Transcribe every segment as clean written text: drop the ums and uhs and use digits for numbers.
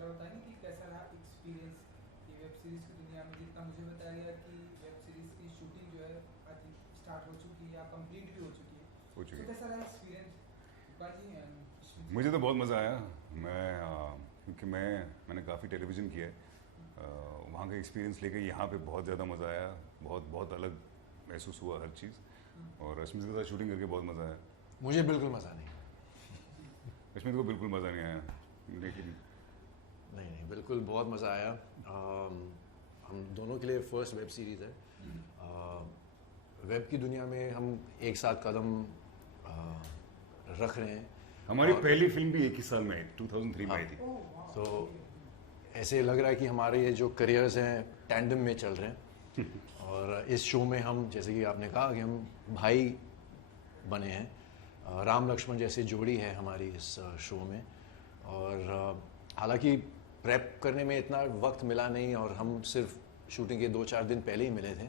ज़रा बताएंगे कि कैसा रहा एक्सपीरियंस ये वेब सीरीज़ की दुनिया में? जितना मुझे बताया गया कि वेब सीरीज़ की शूटिंग जो है आई थिंक स्टार्ट हो चुकी है या कंप्लीट भी हो चुकी है, हो चुकी तो है। कैसा रहा एक्सपीरियंस बाजी एंड स्मिथ जी? मुझे तो बहुत मज़ा आया। मैं क्योंकि मैंने काफ़ी टेलीविज़न किया है, वहाँ का एक्सपीरियंस लेके यहाँ पे बहुत ज़्यादा मज़ा आया। बहुत बहुत अलग महसूस हुआ हर चीज़, और रश्मि के साथ शूटिंग करके बहुत मज़ा आया। मुझे बिल्कुल मज़ा नहीं। रश्मि को बिल्कुल मज़ा नहीं आया, लेकिन नहीं नहीं, बिल्कुल बहुत मज़ा आया। हम दोनों के लिए फर्स्ट वेब सीरीज़ है। वेब की दुनिया में हम एक साथ कदम रख रहे हैं। हमारी और- पहली फिल्म भी एक ही साल में आई, 2003 में आई थी। ओह वाह, तो ठीक है। ऐसे लग रहा है कि हमारे ये जो करियर्स हैं टैंडम में चल रहे हैं। और इस शो में हम, जैसे कि आपने कहा, कि हम भाई बने हैं। राम लक्ष्मण जैसी जोड़ी है हमारी इस शो में। और हालांकि प्रेप करने में इतना वक्त मिला नहीं, और हम सिर्फ शूटिंग के 2-4 दिन पहले ही मिले थे,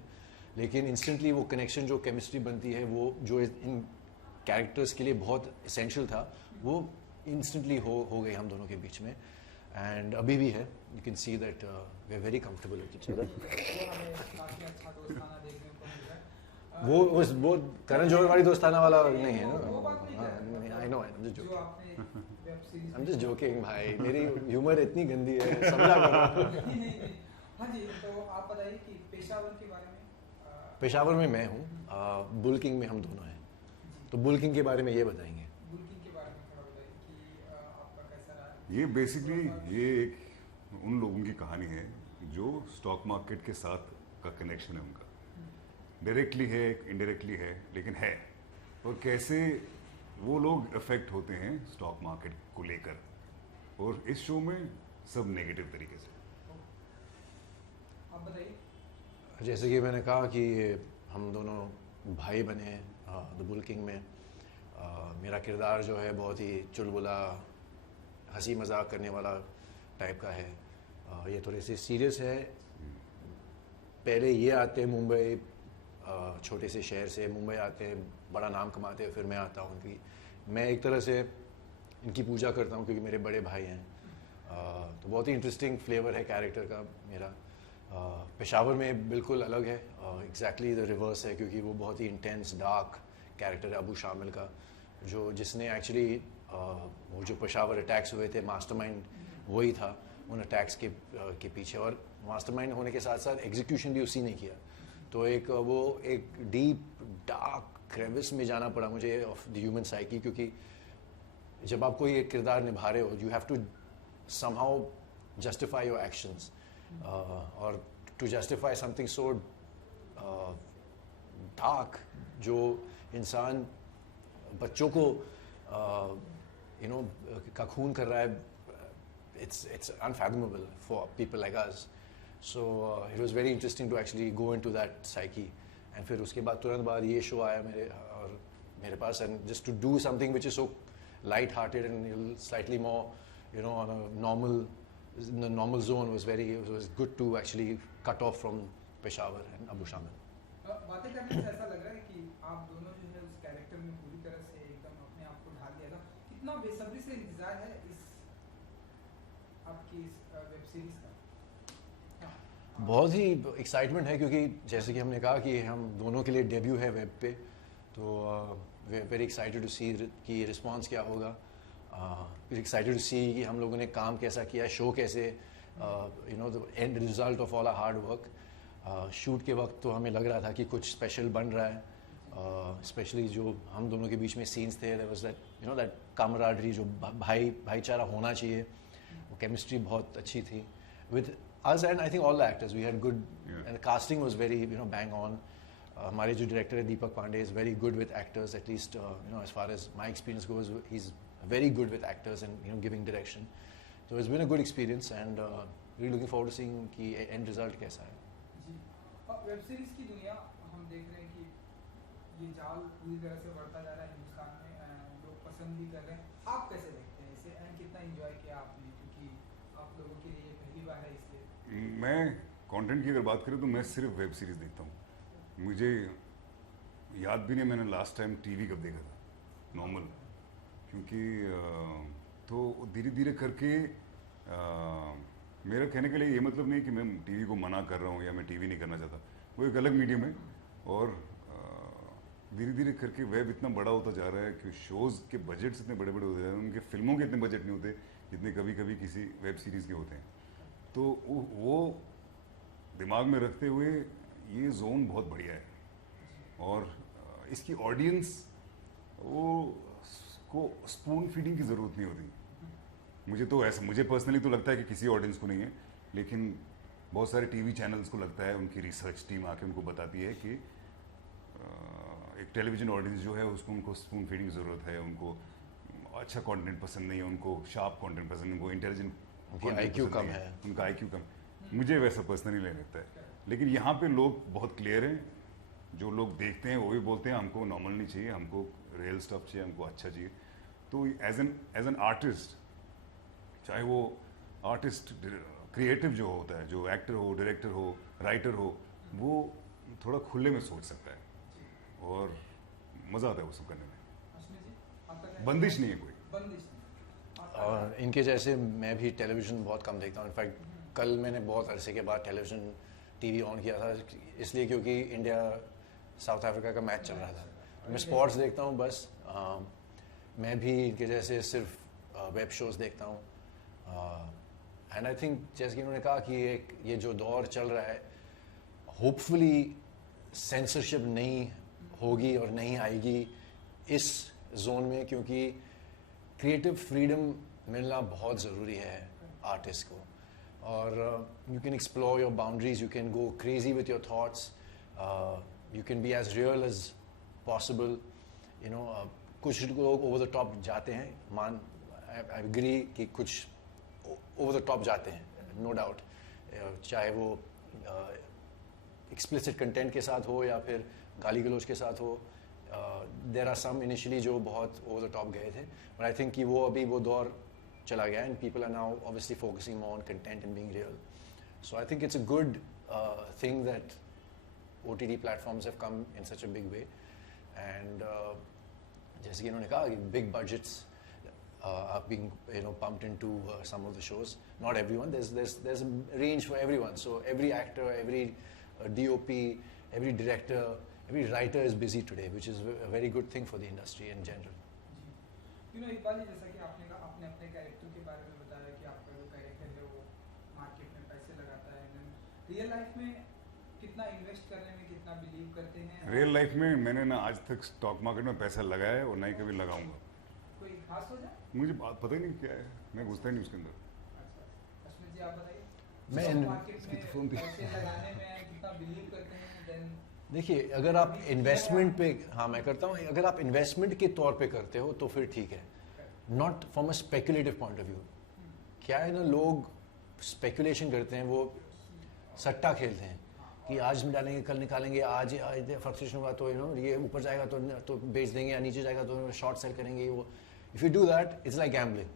लेकिन इंस्टेंटली वो कनेक्शन, जो केमिस्ट्री बनती है, वो जो इन कैरेक्टर्स के लिए बहुत इसेंशियल था, वो इंस्टेंटली हो गई हम दोनों के बीच में। एंड अभी भी है। You can see that we are very comfortable with each other. वो हमें काफ़ी अच्छा दोस्ताना देखने को मिल रहा है। वो करण जौहर वाली दोस्ताना वाला नहीं है वो बात नहीं कर रहा। ना। I know, I am just जो जोकिंग। आपने web series I am just joking भाई, मेरी ह्यूमर इतनी गंदी है, समझा करो। नहीं नहीं नहीं, हाँ जी, तो आप बताइए कि पेशावर के बारे में। पेशावर में मैं हूँ, बुल किंग में हम दोनों हैं। तो बुल किंग के बारे में ये बताएंगे। बुकिंग के बारे में थोड़ा बताइए कि आपका कैसा रहा? ये बेसिकली ये एक उन लोगों की कहानी है जो स्टॉक मार्केट के साथ का कनेक्शन है उनका। डायरेक्टली है, इनडायरेक्टली है, लेकिन है। और कैसे वो लोग अफेक्ट होते हैं स्टॉक मार्केट को लेकर, और इस शो में सब नेगेटिव तरीके से। आप बताइए। जैसे कि मैंने कहा कि हम दोनों भाई बने हैं द बुल किंग में। मेरा किरदार जो है बहुत ही चुलबुला, हंसी मजाक करने वाला टाइप का है। ये थोड़े से सीरियस है। पहले ये आते हैं मुंबई, छोटे से शहर से मुंबई आते हैं, बड़ा नाम कमाते हैं, फिर मैं आता हूँ कि मैं एक तरह से इनकी पूजा करता हूँ क्योंकि मेरे बड़े भाई हैं। तो बहुत ही इंटरेस्टिंग फ्लेवर है कैरेक्टर का मेरा। पेशावर में बिल्कुल अलग है, एग्जैक्टली द रिवर्स है, क्योंकि वो बहुत ही इंटेंस डार्क कैरेक्टर है अबू शामिल का, जिसने एक्चुअली वो जो पेशावर अटैक्स हुए थे, मास्टरमाइंड वही था उन अटैक्स के पीछे। और मास्टरमाइंड होने के साथ साथ एग्जीक्यूशन भी उसी ने किया। तो एक डीप डार्क क्रेविस में जाना पड़ा मुझे ऑफ द ह्यूमन साइकी, क्योंकि जब आप कोई एक किरदार निभा रहे हो, you have to somehow justify your actions, और to justify something so dark, जो इंसान बच्चों को का खून कर रहा है, it's unfathomable for people like us. So it was very interesting to actually go into that psyche. And फिर उसके बाद तुरंत बाद ये शो आया मेरे पास, and just to do something which is so light-hearted and slightly more, on a normal zone it was good to actually cut off from Peshawar and Abu Shamil. बातें करने से ऐसा लग रहा है कि आप दोनों जो है उस कैरेक्टर में पूरी तरह से एकदम अपने आप को ढाल दिया था। कितना बेसब्री से इंतजार है आपकी इस वेब सीरीज का? बहुत ही एक्साइटमेंट है, क्योंकि जैसे कि हमने कहा कि हम दोनों के लिए डेब्यू है वेब पे, तो we are very excited to see कि रिस्पांस क्या होगा। वेरी एक्साइटेड टू सी कि हम लोगों ने काम कैसा किया, शो कैसे, the end result of all our hard work. Shoot के वक्त तो हमें लग रहा था कि कुछ स्पेशल बन रहा है, स्पेशली जो हम दोनों के बीच में सीन्स थे, देयर वाज दैट कामराडरी, जो भाईचारा होना चाहिए, वो केमिस्ट्री बहुत अच्छी थी with us, and I think all the actors, we had good, Yeah. and the casting was very bang on. हमारे जो डायरेक्टर है दीपक Pandey is very good with actors, at least as far as my experience goes, he's very good with actors and giving direction. So it's been a good experience, and really looking forward to seeing कि end result कैसा है। जी, और web series की दुनिया हम देख रहे हैं कि ये जाल पूरी तरह से बढ़ता जा रहा है हिंदुस्तान में, लोग पसंद भी कर रहे हैं। आप कैसे देखते हैं इसे, एंड कितना एंजॉय किया आपने, क्योंकि आप लोगों के लिए ये पहली बार है इसलिए। मैं कंटेंट की अगर बात करूँ तो मैं सिर्फ वेब सीरीज़ देखता हूँ। मुझे याद भी नहीं मैंने लास्ट टाइम टीवी कब देखा था, नॉर्मल। क्योंकि तो धीरे धीरे करके मेरा कहने के लिए ये मतलब नहीं कि मैं टीवी को मना कर रहा हूँ या मैं टीवी नहीं करना चाहता, वो एक अलग मीडियम है। और धीरे धीरे करके वेब इतना बड़ा होता जा रहा है कि शोज़ के बजट्स इतने बड़े बड़े होते जा रहे हैं, उनके फिल्मों के इतने बजट नहीं होते जितने कभी कभी किसी वेब सीरीज़ के होते हैं। तो वो दिमाग में रखते हुए ये जोन बहुत बढ़िया है, और इसकी ऑडियंस वो को स्पून फीडिंग की ज़रूरत नहीं होती। मुझे तो ऐसा, मुझे पर्सनली तो लगता है कि किसी ऑडियंस को नहीं है, लेकिन बहुत सारे टीवी चैनल्स को लगता है, उनकी रिसर्च टीम आके उनको बताती है कि एक टेलीविज़न ऑडियंस जो है उसको, उनको स्पून फीडिंग की ज़रूरत है, उनको अच्छा कंटेंट पसंद नहीं है, उनको शार्प कंटेंट पसंद है, उनको इंटेलिजेंट, उनका आईक्यू कम है, उनका आईक्यू कम। मुझे वैसा पर्सनली नहीं लगता है, लेकिन यहाँ पे लोग बहुत क्लियर हैं। जो लोग देखते हैं वो भी बोलते हैं हमको नॉर्मल नहीं चाहिए, हमको रियल स्टफ चाहिए, हमको अच्छा चाहिए। तो एज एन आर्टिस्ट, चाहे वो आर्टिस्ट क्रिएटिव जो होता है, जो एक्टर हो, डायरेक्टर हो, राइटर हो, वो थोड़ा खुले में सोच सकता है और मज़ा आता है वो सब करने में। बंदिश नहीं है कोई। और इनके जैसे मैं भी टेलीविज़न बहुत कम देखता हूँ। इनफैक्ट कल मैंने बहुत अरसे के बाद टेलीविज़न टीवी ऑन किया था, इसलिए क्योंकि इंडिया साउथ अफ्रीका का मैच चल रहा था। तो मैं स्पोर्ट्स देखता हूँ बस। मैं भी इनके जैसे सिर्फ वेब शोज़ देखता हूँ। एंड आई थिंक जैसे कि उन्होंने कहा कि ये जो दौर चल रहा है, होपफुली सेंसरशिप नहीं होगी और नहीं आएगी इस जोन में, क्योंकि क्रिएटिव फ्रीडम मिलना बहुत ज़रूरी है आर्टिस्ट को। और you can explore your boundaries, you can go crazy with your thoughts, you can be as real as possible. You know, कुछ लोग ओवर द टॉप जाते हैं, आई एग्री कि कुछ ओवर द टॉप जाते हैं, नो डाउट, चाहे वो एक्सप्लिसिट कंटेंट के साथ हो या फिर गाली गलौज के साथ हो। देयर आर सम इनिशियली जो बहुत ओवर द टॉप गए थे, बट आई थिंक कि वो अभी वो दौर चला गया, and people are now obviously focusing more on content and being real. So I think it's a good thing that OTT platforms have come in such a big way, and जैसे कि इन्होंने कहा कि big budgets are being pumped into some of the shows. Not everyone. There's a range for everyone. So every actor, every DOP, every director, every writer is busy today, which is a very good thing for the industry in general. Iqbal ji, जैसा कि आपने कहा, आपने अपने character के बारे में बताया कि आपका जो कैरेक्टर है वो मार्केट में पैसे लगाता है। रियल लाइफ में कितना इन्वेस्ट करने में कितना बिलीव करते हैं? रियल लाइफ में मैंने ना आज तक स्टॉक मार्केट में पैसा लगाया है और ना ही कभी लगाऊंगा। कोई खास हो जाए? मुझे पता ही नहीं क्या है, मैं घुसता ही नहीं उसके अंदर। अच्छा, अश्विन जी आप बताइए, मैं मार्केट में पैसे लगाने में कितना बिलीव करते हैं? देन देखिए, अगर आप इन्वेस्टमेंट पे, हाँ मैं करता हूँ, अगर आप इन्वेस्टमेंट के तौर पे करते हो तो फिर ठीक है, not from a speculative point of view. क्या है ना, लोग स्पेकुलेशन करते हैं, वो सट्टा खेलते हैं कि आज में डालेंगे, कल निकालेंगे, आज फ्लक्चुएशन हुआ तो ये ऊपर जाएगा तो बेच देंगे, या नीचे जाएगा तो शॉर्ट सेल करेंगे। वो if you do that, it's like gambling.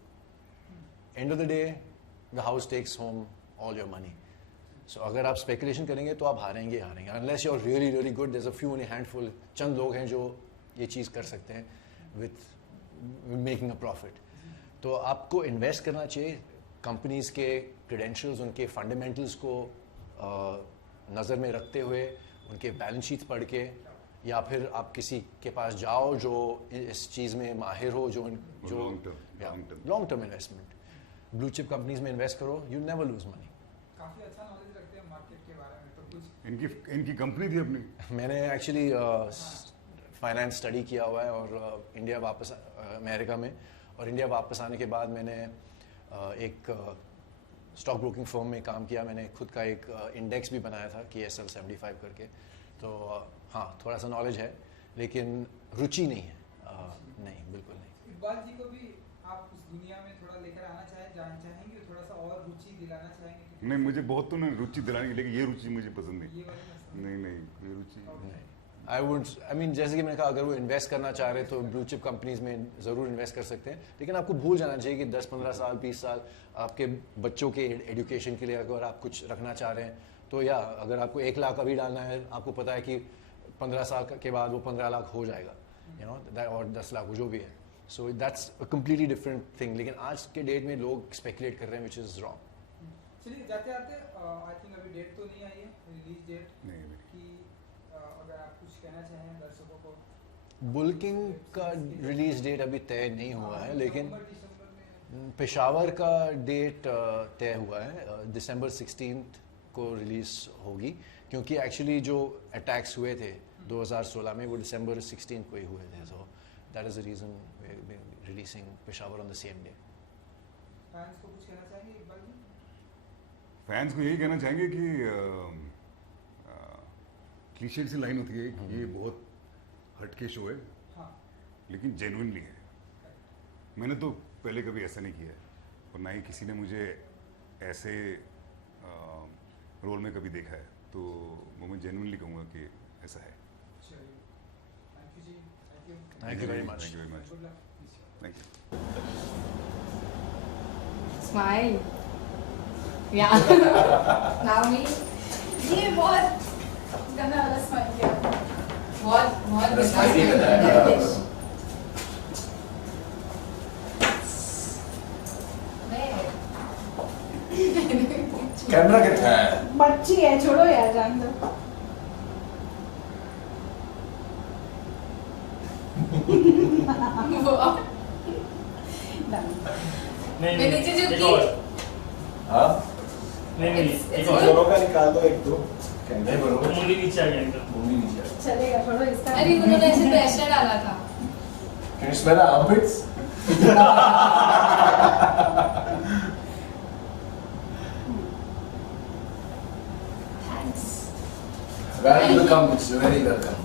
End of the day the house takes home all your money. So अगर आप स्पेकुलेशन करेंगे तो आप हारेंगे unless you are really really good. There is a few in handful, चंद लोग हैं जो ये चीज़ कर सकते हैं विथ मेकिंग अ प्रॉफिट। तो आपको इन्वेस्ट करना चाहिए कंपनीज के क्रेडेंशियल्स, उनके फंडामेंटल्स को नज़र में रखते हुए, उनके बैलेंस शीट पढ़ के, या फिर आप किसी के पास जाओ जो इस चीज़ में माहिर हो, जो long term investment, blue chip companies में इन्वेस्ट करो, यू नेवर लूज मनी। काफ़ी अच्छा नॉलेज रखते हैं मार्केट के बारे में। तो कुछ इनकी कंपनी थी अपनी। मैंने एक्चुअली फाइनेंस स्टडी किया हुआ है, और इंडिया वापस अमेरिका में, और इंडिया वापस आने के बाद मैंने एक स्टॉक ब्रोकिंग फर्म में काम किया। मैंने खुद का एक इंडेक्स भी बनाया था KSL 75 करके। तो हाँ, थोड़ा सा नॉलेज है, लेकिन रुचि नहीं है। नहीं, बिल्कुल नहीं। इकबाल जी को भी आप उस दुनिया में थोड़ा लेकर आना चाहेंगे, थोड़ा सा और रुचि दिलाना चाहेंगे? नहीं, मुझे बहुत तो नहीं रुचि दिलानी, लेकिन ये रुचि मुझे पसंद नहीं। ये वाली नहीं, ये रुचि आई मीन जैसे कि मैंने कहा, अगर वो इन्वेस्ट करना चाह रहे तो ब्लू चिप कंपनीज में ज़रूर इन्वेस्ट कर सकते हैं, लेकिन आपको भूल जाना चाहिए कि 10-15 साल 20 साल आपके बच्चों के एजुकेशन के लिए अगर आप कुछ रखना चाह रहे हैं, तो या अगर आपको 1 लाख अभी डालना है, आपको पता है कि 15 साल के बाद वो 15 लाख हो जाएगा, और 10 लाख जो भी है। So that's a completely different thing. लेकिन आज के डेट में लोग स्पेकुलेट कर रहे हैं विच इज़ रॉन्ग. चलिए जाते आते आई थिंक अभी डेट तो नहीं आई है रिलीज डेट नहीं नहीं. कि अगर आप कुछ कहना चाहें दर्शकों को. बुल्किंग का रिलीज डेट अभी तय नहीं हुआ है, लेकिन दिसंबर में पेशावर का डेट तय हुआ है. दिसंबर 16 को रिलीज होगी, क्योंकि एक्चुअली जो अटैक्स हुए थे 2016 में वो दिसंबर 16 को ही हुए थे. So that is the reason releasing Peshawar on the same day. Fans को कुछ कहना चाहेंगे इकबाल जी? फैंस को यही कहना चाहेंगे कि क्लीशे सी लाइन होती है कि ये बहुत हटके शो है, हाँ लेकिन जेन्युइनली है. मैंने तो पहले कभी ऐसा नहीं किया है, और ना ही किसी ने मुझे ऐसे रोल में कभी देखा है. तो वो मैं जेन्युइनली कहूँगा कि ऐसा है. चलिए थैंक यू जी. Thank you very much. Thank you very much. Good luck. Thank you. Smile. Yeah. Now me. ये बहुत गंदा वाला स्माइल किया. बहुत बहुत गंदा स्माइल. कैमरा कितना है? बच्ची है, छोड़ो यार, जान दो. नहीं मैं नीचे झुक एक गई. और हाँ? नहीं It's एक और दोनों का निकाल दो एक दो. कैमरे बरोबर. उंगली नीचे आ गया एकदम. उंगली नीचे आ. चलेगा, छोड़ो इसका. अरे उन्होंने ऐसे प्रेशर डाला था. Can you smell the armpits? Thanks. Welcome, it's very welcome.